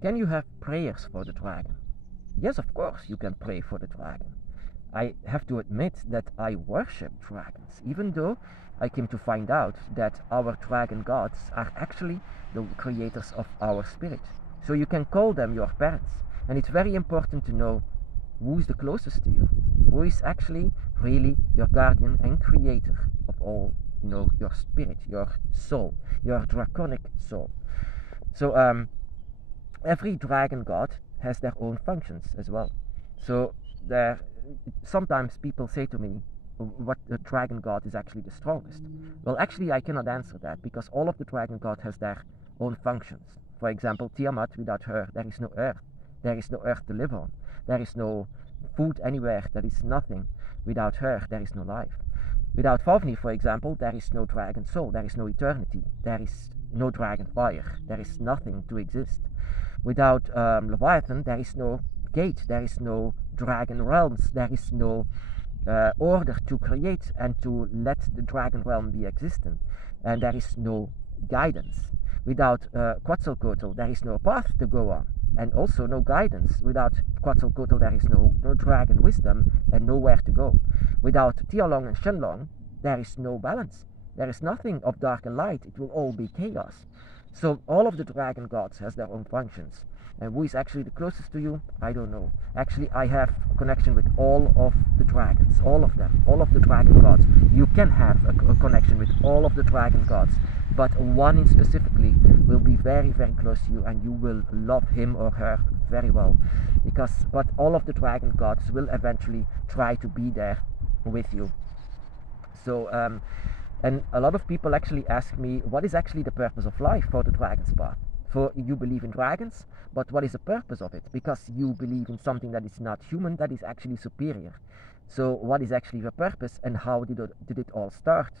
Can you have prayers for the dragon? Yes, of course you can pray for the dragon. I have to admit that I worship dragons, even though I came to find out that our dragon gods are actually the creators of our spirit. So you can call them your parents. And it's very important to know who is the closest to you, who is actually really your guardian and creator of all, your spirit, your soul, your draconic soul. So every dragon god has their own functions as well. So sometimes people say to me, what the dragon god is actually the strongest. Well, actually I cannot answer that, because all of the dragon god has their own functions. For example, Tiamat, without her there is no earth. There is no earth to live on. There is no food anywhere. There is nothing. Without her there is no life. Without Favni, for example, there is no dragon soul. There is no eternity. There is no dragon fire. There is nothing to exist. Without Leviathan, there is no gate. There is no dragon realms. There is no order to create and to let the dragon realm be existent. And there is no guidance. Without Quetzalcoatl, there is no path to go on, and also no guidance. Without Quetzalcoatl, there is no dragon wisdom and nowhere to go. Without Tialong and Shenlong, there is no balance. There is nothing of dark and light. It will all be chaos. So all of the dragon gods has their own functions. And who is actually the closest to you? I don't know. Actually, I have a connection with all of the dragons, all of them, all of the dragon gods. You can have a connection with all of the dragon gods, but one in specifically will be very, very close to you, and you will love him or her very well. But all of the dragon gods will eventually try to be there with you. So, and a lot of people actually ask me, what is actually the purpose of life for the dragon's path? For you believe in dragons, but what is the purpose of it? Because you believe in something that is not human, that is actually superior. So what is actually the purpose, and how did it all start?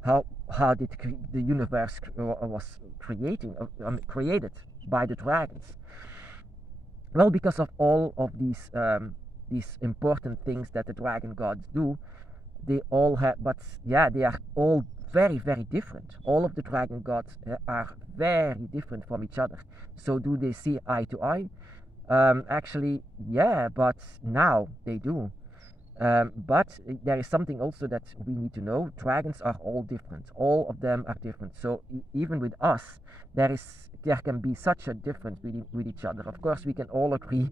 How did the universe was created by the dragons? Well, because of all of these important things that the dragon gods do, they all have, but yeah, they are all very, very different. All of the dragon gods are very different from each other. So do they see eye to eye? Actually, yeah, but now they do. But there is something also that we need to know. Dragons are all different. All of them are different. So even with us, there can be such a difference with each other. Of course, we can all agree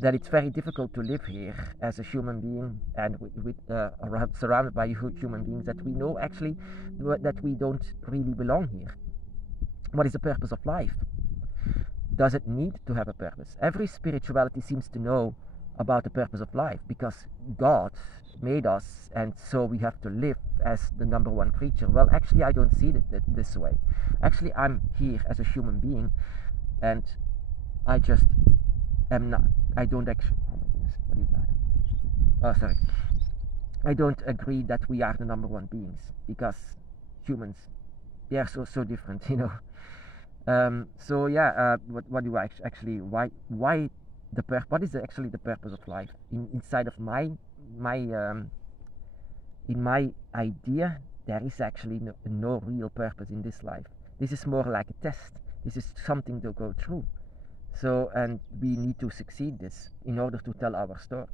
that it's very difficult to live here as a human being, and surrounded by human beings that we know actually that we don't really belong here. What is the purpose of life? Does it need to have a purpose? Every spirituality seems to know about the purpose of life, because God made us, and so we have to live as the number one creature. Well, actually, I don't see it this way. Actually, I'm here as a human being, and I just am not. I don't actually. Oh my goodness, what is that? Oh, sorry. I don't agree that we are the number one beings, because humans, they are so different, you know. So yeah, what do I actually? Why? What is actually the purpose of life inside of in my idea? There is actually no real purpose in this life. This is more like a test. This is something to go through. So, and we need to succeed this in order to tell our story.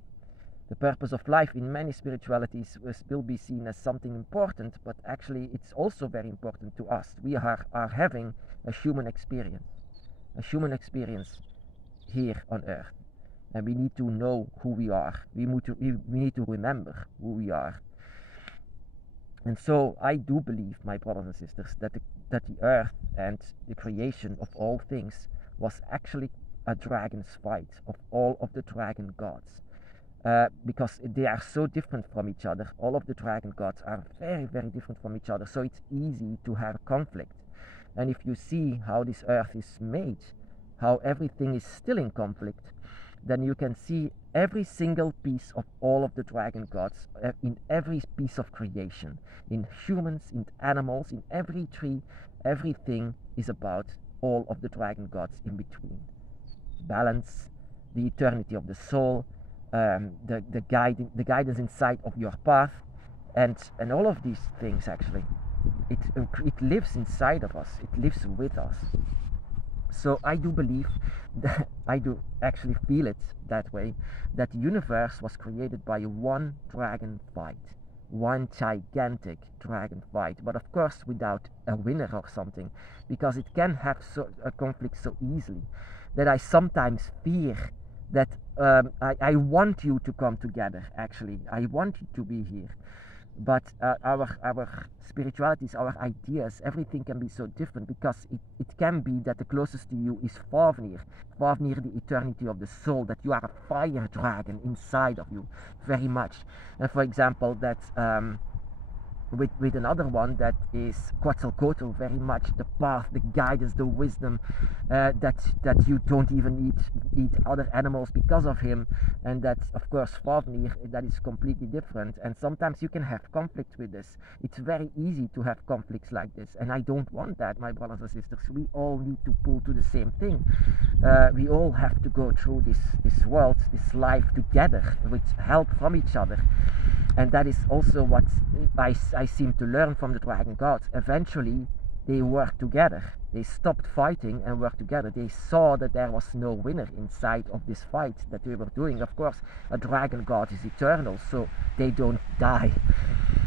The purpose of life in many spiritualities will be seen as something important, but actually it's also very important to us. We are having a human experience here on earth, and we need to know who we are. We need to remember who we are. And so I do believe, my brothers and sisters, that the earth and the creation of all things was actually a dragon's fight of all of the dragon gods, because they are so different from each other. All of the dragon gods are very, very different from each other, so it's easy to have conflict. And if you see how this earth is made, how everything is still in conflict, then you can see every single piece of all of the dragon gods in every piece of creation, in humans, in animals, in every tree. Everything is about all of the dragon gods in between. Balance, the eternity of the soul, the guidance inside of your path, and all of these things actually, it lives inside of us. It lives with us. So I do believe that I do actually feel it that way, that the universe was created by one dragon fight, one gigantic dragon fight, but of course without a winner or something, because it can have a conflict so easily that I sometimes fear that I want you to come together. Actually, I want you to be here, but our spiritualities, our ideas, everything can be so different, because it can be that the closest to you is far near the eternity of the soul, that you are a fire dragon inside of you very much. And for example, that with another one that is Quetzalcoatl, very much the path, the guidance, the wisdom, that you don't even eat other animals because of him, and that of course Fafnir, that is completely different. And sometimes you can have conflict with this. It's very easy to have conflicts like this, and I don't want that, my brothers and sisters. We all need to pull to the same thing. We all have to go through this world, this life together, with help from each other. And that is also what I seem to learn from the dragon gods. Eventually, they worked together. They stopped fighting and worked together. They saw that there was no winner inside of this fight that they were doing. Of course, a dragon god is eternal, so they don't die.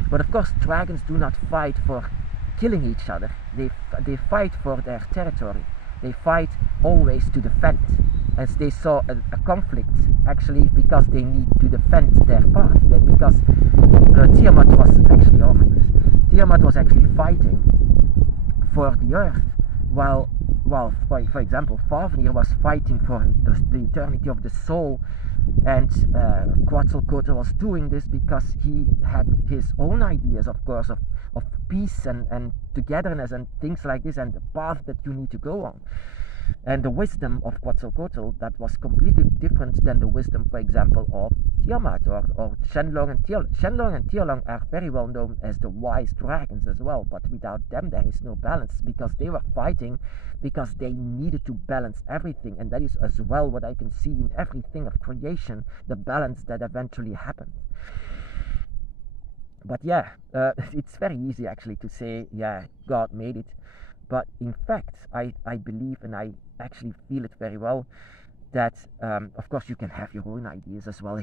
But of course, dragons do not fight for killing each other. They fight for their territory. They fight always to defend. As they saw a conflict, actually, because they need to defend their path. Because Tiamat was actually fighting for the earth, while for example, Fafnir was fighting for the eternity of the soul. And Quetzalcoatl was doing this because he had his own ideas, of course, of peace and togetherness and things like this, and the path that you need to go on. And the wisdom of Quetzalcoatl, that was completely different than the wisdom, for example, of Tiamat or Shenlong and Tialong. Shenlong and Tialong are very well known as the wise dragons as well, but without them there is no balance, because they were fighting because they needed to balance everything. And that is as well what I can see in everything of creation, the balance that eventually happened. But yeah, it's very easy actually to say, yeah, God made it. But in fact, I believe, and I actually feel it very well, that of course you can have your own ideas as well.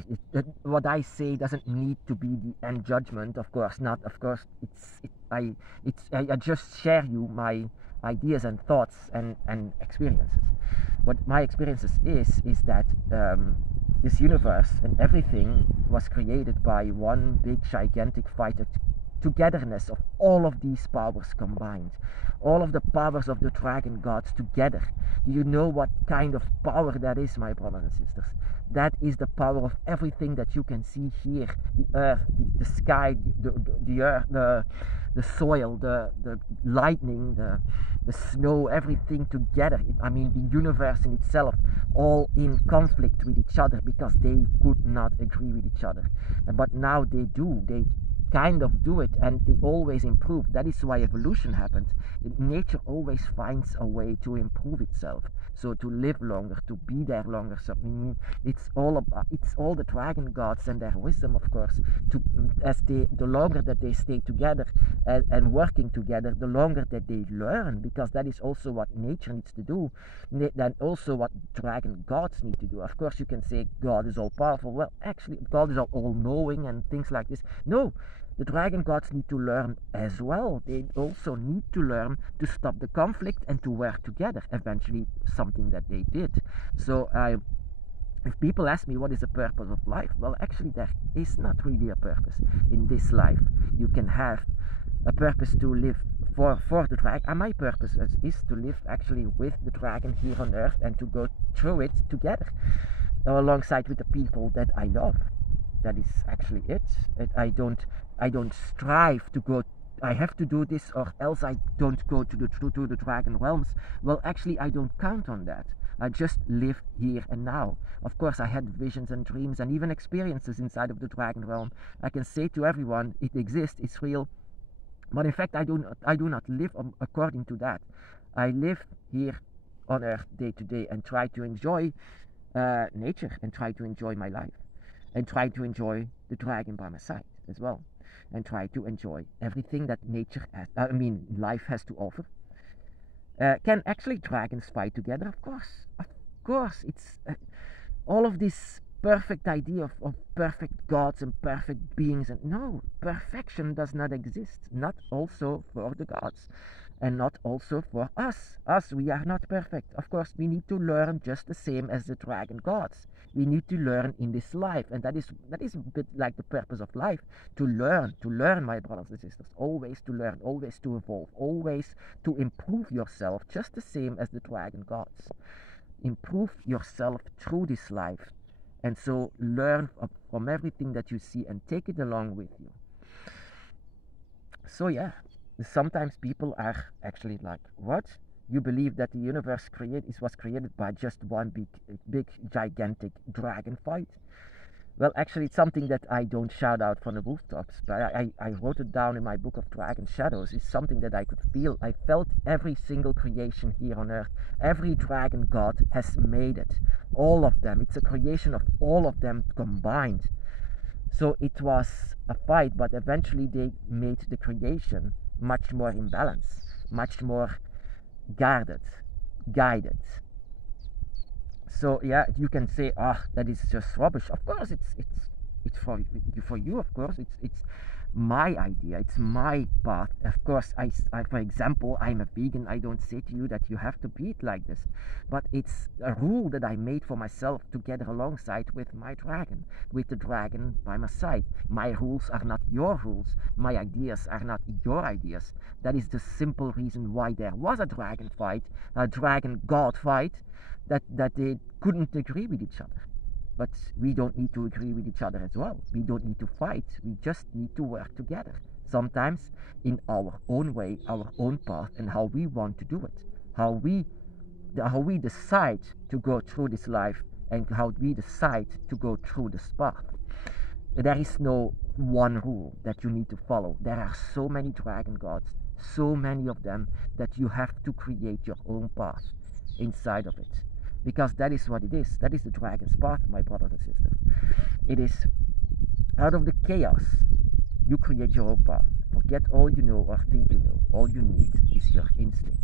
What I say doesn't need to be the end judgment, of course not. Of course, I just share you my ideas and thoughts and experiences. What my experiences is that this universe and everything was created by one big gigantic fighter togetherness of all of these powers combined, all of the powers of the dragon gods together. You know what kind of power that is, my brothers and sisters. That is the power of everything that you can see here: the earth, the sky, the earth, the soil, the lightning, the snow, everything together. I mean, the universe in itself, all in conflict with each other because they could not agree with each other. But now they do. They kind of do it, and they always improve. That is why evolution happened. Nature always finds a way to improve itself, so to live longer, to be there longer. So I mean, it's all the dragon gods and their wisdom, of course, the longer that they stay together and working together, the longer that they learn, because that is also what nature needs to do, and also what dragon gods need to do. Of course, you can say God is all powerful. Well, actually, God is all knowing and things like this. No, the dragon gods need to learn as well. They also need to learn to stop the conflict and to work together. Eventually, something that they did. So if people ask me what is the purpose of life, well, actually there is not really a purpose in this life. You can have a purpose to live for the dragon, and my purpose is to live actually with the dragon here on earth and to go through it together, alongside with the people that I love. That is actually it. I don't strive to go. I have to do this or else I don't go to the dragon realms. Well, actually, I don't count on that. I just live here and now. Of course, I had visions and dreams and even experiences inside of the dragon realm. I can say to everyone, it exists, it's real. But in fact, I do not live according to that. I live here on earth day to day and try to enjoy nature and try to enjoy my life and try to enjoy the dragon by my side as well, and try to enjoy everything that life has to offer, Can actually dragons fight together? Of course. Of course. It's all of this perfect idea of perfect gods and perfect beings. And no, perfection does not exist. Not also for the gods. And not also for us. Us, we are not perfect. Of course, we need to learn just the same as the dragon gods. We need to learn in this life, and that is a bit like the purpose of life, to learn, my brothers and sisters, always to learn, always to evolve, always to improve yourself, just the same as the dragon gods. Improve yourself through this life, and so learn from everything that you see and take it along with you. So yeah, sometimes people are actually like, what? You believe that the universe was created by just one big gigantic dragon fight? Well, actually, it's something that I don't shout out from the rooftops, but I wrote it down in my book of Dragon Shadows. It's something that I could feel. I felt every single creation here on earth. Every dragon god has made it. All of them. It's a creation of all of them combined. So it was a fight, but eventually they made the creation much more in balance, much more guided. So yeah, you can say, that is just rubbish. Of course, it's for you. Of course, it's my idea. It's my path. Of course, I for example, I'm a vegan. I don't say to you that you have to be it like this, but it's a rule that I made for myself together alongside with my dragon, with the dragon by my side. My rules are not your rules. My ideas are not your ideas. That is the simple reason why there was a dragon fight, a dragon god fight, that they couldn't agree with each other. But we don't need to agree with each other as well. We don't need to fight. We just need to work together. Sometimes in our own way, our own path, and how we want to do it. How we decide to go through this life, and how we decide to go through this path. There is no one rule that you need to follow. There are so many dragon gods, so many of them, that you have to create your own path inside of it. Because that is what it is. That is the dragon's path, my brothers and sisters. It is out of the chaos, you create your own path. Forget all you know or think you know. All you need is your instinct.